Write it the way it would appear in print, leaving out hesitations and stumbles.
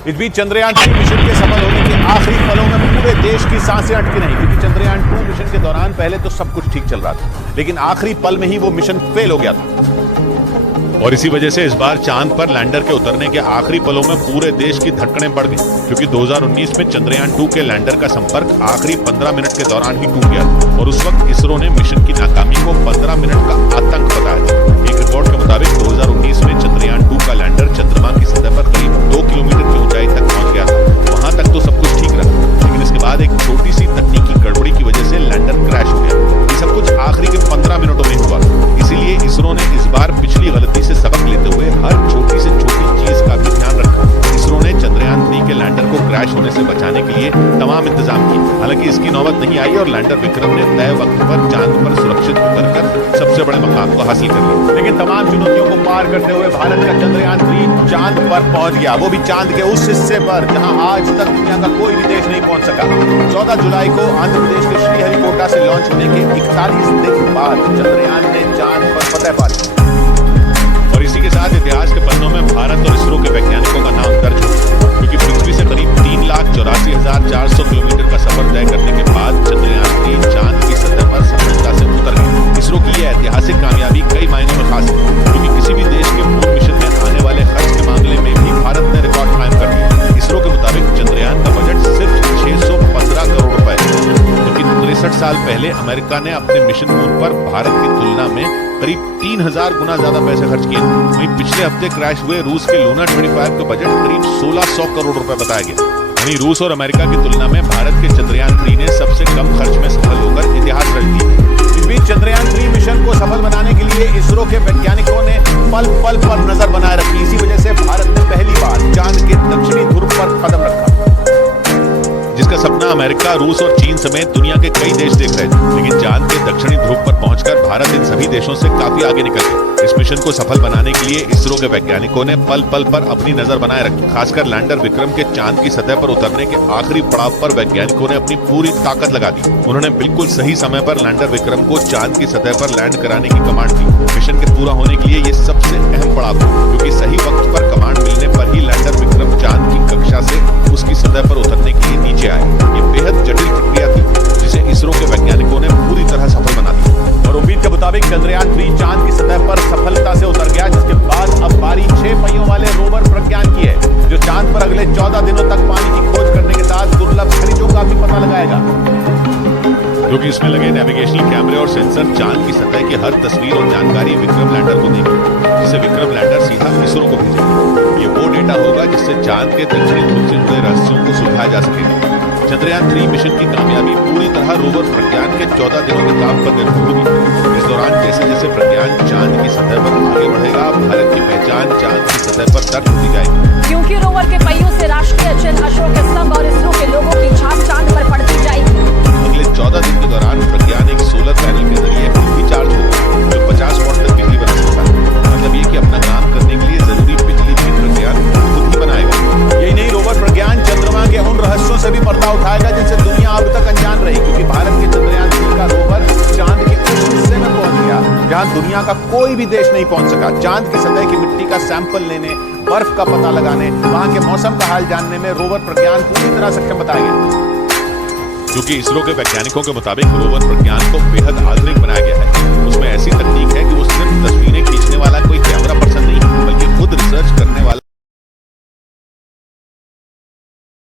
इस बीच चंद्रयान 3 मिशन के सफल होने के आखिरी पलों में पूरे देश की सांसें अटकी नहीं, क्योंकि चंद्रयान 2 मिशन के दौरान पहले तो सब कुछ ठीक चल रहा था, लेकिन आखिरी पल में ही वो मिशन फेल हो गया था। और इसी वजह से इस बार चांद पर लैंडर के उतरने के आखिरी पलों में पूरे देश की धड़कनें बढ़ गई, क्योंकि 2019 में चंद्रयान 2 के लैंडर का संपर्क आखिरी 15 मिनट के दौरान ही टूट गया था और उस वक्त इसरो ने मिशन की नाकामी को 15 मिनट का आतंक बताया था। एक रिपोर्ट के मुताबिक 2019 में चंद्रयान 2 का लैंडर चंद्रमा की सतह पर करीब 2 किलोमीटर की ऊंचाई तक पहुंच गया था। वहां तक तो सब कुछ ठीक रहा, लेकिन इसके बाद एक छोटी सी तकनीकी गड़बड़ी की वजह से लैंडर क्रैश हो गया। ये सब कुछ आखिरी के 15 मिनटों में हुआ, इसीलिए इसरो ने इस बार पिछली गलती से सबक लेते हुए हर छोटी से छोटी चीज का भी ध्यान रखा। इसरो ने चंद्रयान 3 के लैंडर को क्रैश होने से बचाने के लिए तमाम इंतजाम किए। हालांकि इसकी नौबत नहीं आई और लैंडर विक्रम ने तय वक्त पर चांद पर सुरक्षित उतरकर सबसे बड़े मकाम को हासिल कर लिया। लेकिन तमाम चुनौतियों को पार करते हुए भारत का चंद्रयान 3 चांद पर पहुंच गया, वो भी चांद के उस हिस्से पर जहां आज तक दुनिया का कोई भी देश नहीं पहुंच सका। 14 जुलाई को आंध्र प्रदेश के श्रीहरिकोटा से लॉन्च होने के 41 दिन बाद चंद्रयान ने चांद पर फतह पा ली और इसी के साथ इतिहास के पन्नों में भारत और इसरो के वैज्ञानिकों का नाम दर्ज हो, क्योंकि पृथ्वी से करीब 3,84,400 किलोमीटर का सफर तय करने के बाद चंद्रयान 3 चांद की सतह पर सफलता से उतर गया। इसरो की यह ऐतिहासिक कामयाबी कई मायनों में खास है, क्योंकि किसी भी देश के मून मिशन में आने वाले खर्च के मामले में भी भारत ने रिकॉर्ड कायम कर दिया। इसरो के मुताबिक चंद्रयान का बजट सिर्फ 615 करोड़ रुपए है, जबकि 63 साल पहले अमेरिका ने अपने मिशन मून पर भारत की तुलना में करीब 3000 गुना ज्यादा पैसे खर्च किए। वहीं पिछले हफ्ते क्रैश हुए रूस के लूना 25 का बजट करीब 1600 करोड़ रुपए बताया गया। वहीं रूस और अमेरिका की तुलना में भारत के चंद्रयान 3 ने सबसे कम खर्च में सफल होकर इतिहास रच दिया। इस बीच चंद्रयान 3 मिशन को सफल बनाने के लिए इसरो के वैज्ञानिकों ने पल पल पर नजर बनाए रखी। इसी वजह से भारत ने पहली बार चांद के दक्षिणी ध्रुव पर कदम रखा, जिसका सपना अमेरिका, रूस और चीन समेत दुनिया के कई देश देख रहे थे। लेकिन चांद के दक्षिणी ध्रुव पर पहुंचकर भारत इन सभी देशों से काफी आगे निकल गया। इस मिशन को सफल बनाने के लिए इसरो के वैज्ञानिकों ने पल पल पर अपनी नजर बनाए रखी। खासकर लैंडर विक्रम के चांद की सतह पर उतरने के आखिरी पड़ाव पर वैज्ञानिकों ने अपनी पूरी ताकत लगा दी। उन्होंने बिल्कुल सही समय पर लैंडर विक्रम को चांद की सतह पर लैंड कराने की कमांड दी। मिशन के पूरा होने के लिए ये सबसे अहम पड़ाव था, क्योंकि सही वक्त पर कमांड मिलने पर ही लैंडर विक्रम चांद की कक्षा से उसकी सतह पर उतरने के लिए नीचे आए। ये बेहद जटिल प्रक्रिया थी, जिसे इसरो के वैज्ञानिकों ने पूरी तरह सफल बना दिया। और उम्मीद के मुताबिक चंद्रयान 3 चांद की सतह पर सफलता से उतर गया, जिसके बाद अब बारी 6 पहियों वाले रोवर प्रज्ञान की है, जो चांद पर अगले 14 दिनों तक पानी की खोज करने के साथ दुर्लभ खनिजों का भी पता लगाएगा, क्योंकि इसमें लगे नेविगेशनल कैमरे और सेंसर चांद की सतह की हर तस्वीर और जानकारी विक्रम लैंडर को देंगे, जिसे विक्रम लैंडर सीधा इसरो को भेजेगा। ये वो डेटा होगा जिससे चांद के दक्षिणी ध्रुव से जुड़े रहस्यों को सुलझाया जा सकेगा। चंद्रयान 3 मिशन की कामयाबी पूरी तरह रोवर प्रज्ञान के 14 दिनों के काम पर निर्भर होगी। इस दौरान जैसे जैसे प्रज्ञान चांद की सतह पर आगे बढ़ेगा, भारत की पहचान चांद की सतह पर दर्ज होती जाएगी, क्योंकि रोवर के पहियों से राष्ट्रीय चिन्ह, अशोक स्तंभ और इसरो के लोगों की छाप चांद पर पड़ती जाएगी। अगले 14 दिन के दौरान प्रज्ञान एक सोलर पैनल के जरिए खुद भी चार्ज होगा, जो 50 वाट तक बिजली बना सकता है। मतलब ये कि अपना काम करने के लिए जरूरी बिजली भी प्रज्ञान खुद ही बनाएगा। यही नहीं, रोवर प्रज्ञान चंद्रमा के उन रहस्यों से भी पर्दा उठाएगा जिनसे दुनिया अब तक अनजान रही, क्योंकि भारत के चंद्रयान 3 का रोवर चांद के उस हिस्से में पहुंच गया जहां दुनिया का कोई भी देश नहीं पहुंच सका। चांद की सतह की मिट्टी का सैंपल लेने, बर्फ का पता लगाने, वहां के मौसम का हाल जानने में रोवर प्रज्ञान पूरी तरह सक्षम बताया गया। क्योंकि इसरो के वैज्ञानिकों के मुताबिक रोवर प्रज्ञान को बेहद आधुनिक बनाया गया है। उसमें ऐसी तकनीक है कि वो सिर्फ तस्वीरें खींचने वाला कोई कैमरा पर्सन नहीं, बल्कि खुद रिसर्च करने वाला